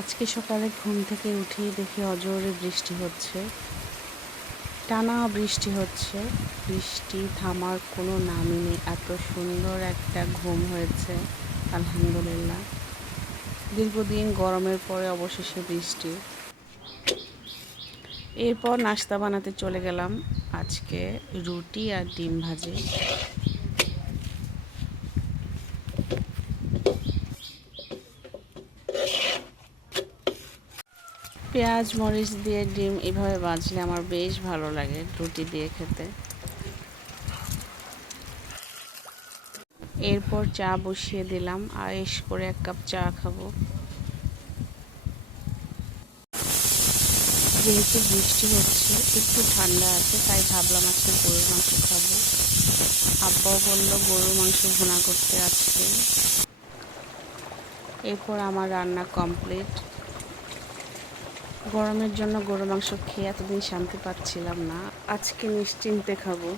আজকে সকালে ঘুম থেকে উঠেই দেখি অজোরে বৃষ্টি হচ্ছে, টানা বৃষ্টি হচ্ছে। বৃষ্টি থামার কোনো নামই নেই। এত সুন্দর একটা ঘুম হয়েছে, আলহামদুলিল্লাহ। দীর্ঘদিন গরমের পরে অবশেষে বৃষ্টি। এরপর নাস্তা বানাতে চলে গেলাম। আজকে রুটি আর ডিম ভাজি। পেঁয়াজ মরিচ দিয়ে ডিম এভাবে ভাজলে আমার বেশ ভালো লাগে রুটি দিয়ে খেতে। এরপর চা বসিয়ে দিলাম, আয়েশ করে 1 কাপ চা খাবো। যেহেতু বৃষ্টি হচ্ছে, একটু ঠান্ডা আছে, তাই ভাবলাম আজকে গরুর মাংস খাবো। আব্বাও বলল গরুর মাংস ভুনা করতে আজকে। এরপর আমার রান্না কমপ্লিট। গরমের জন্য গরুর মাংস খেয়ে এতদিন শান্তি পাচ্ছিলাম না, আজকে নিশ্চিন্তে খাবো।